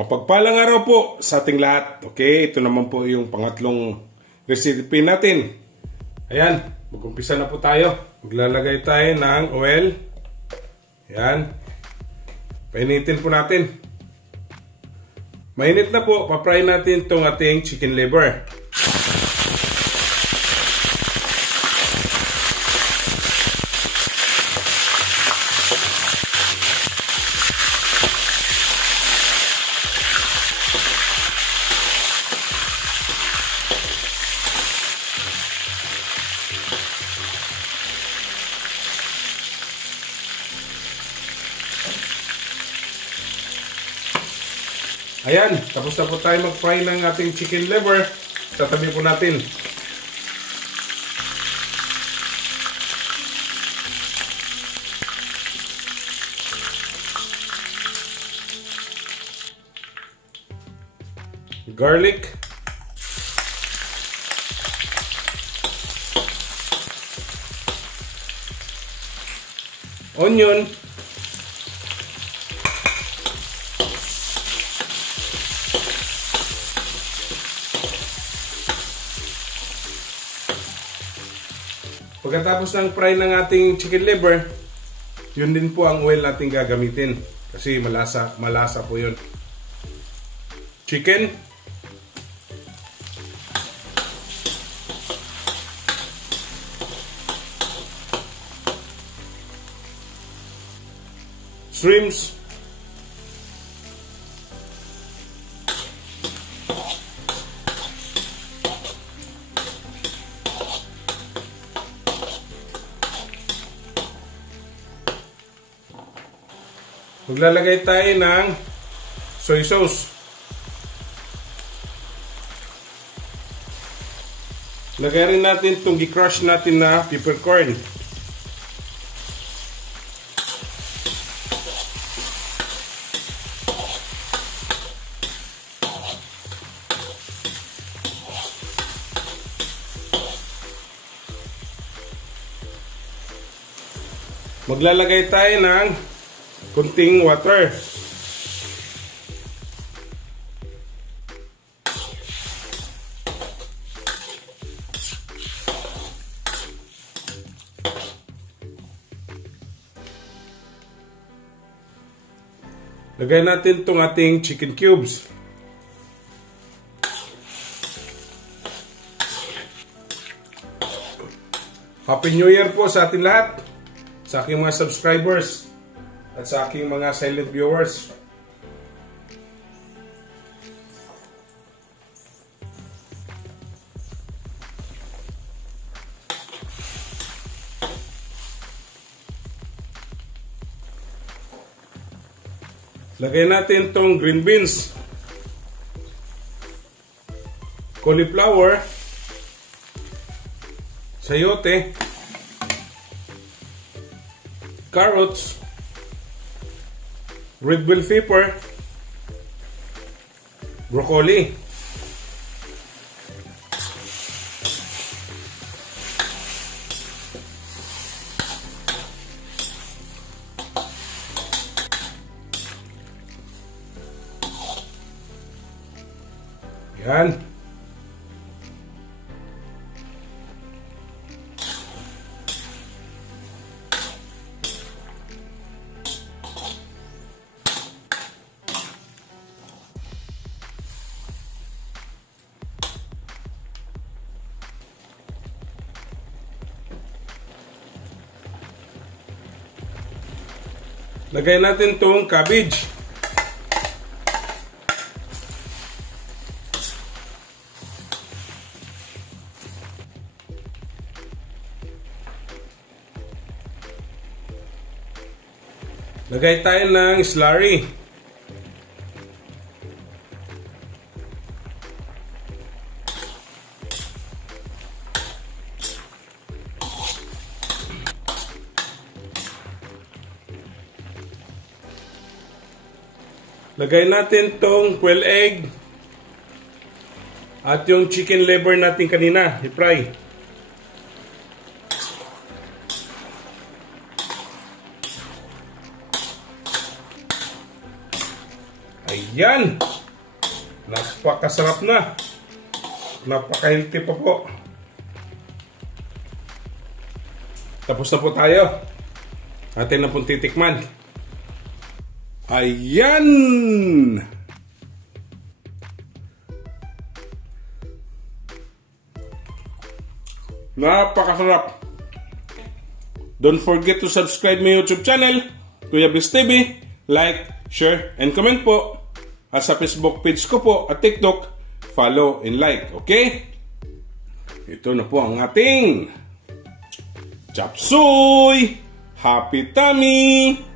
Mapagpalang araw po sa ating lahat. Okay, ito naman po yung pangatlong recipe natin. Ayan, mag-umpisa na po tayo. Maglalagay tayo ng oil. Ayan. Painitin po natin. Mainit na po, pa-fry natin itong ating chicken liver. Ayan, tapos na po tayo mag-fry ng ating chicken liver. Tatabi po natin. Garlic. Onion. Pagkatapos ng fry ng ating chicken liver, yun din po ang oil natin gagamitin. Kasi malasa po yun. Chicken. Shrimps. Maglalagay tayo ng soy sauce. Lagay rin natin itong i-crush natin na peppercorn. Maglalagay tayo ng kunting water. Lagay natin itong ating chicken cubes. Happy New Year po sa ating lahat, sa aking mga subscribers at sa aking mga silent viewers. Lagay natin itong green beans, cauliflower, sayote, carrots, red bell pepper, broccoli. Yan. Lagay natin itong cabbage. Lagay tayo ng slurry. Lagay natin tong quail egg at yung chicken liver natin kanina, i-fry. Ayan. Napakasarap na. Napaka-healthy pa po. Tapos na po tayo. Atin na pong titikman. Ayan! Napakasarap. Don't forget to subscribe my YouTube channel, Kuya Biz TV. Like, share, and comment po. At sa Facebook page ko po at TikTok, follow and like. Okay? Ito na po ang ating chop suey! Happy tummy!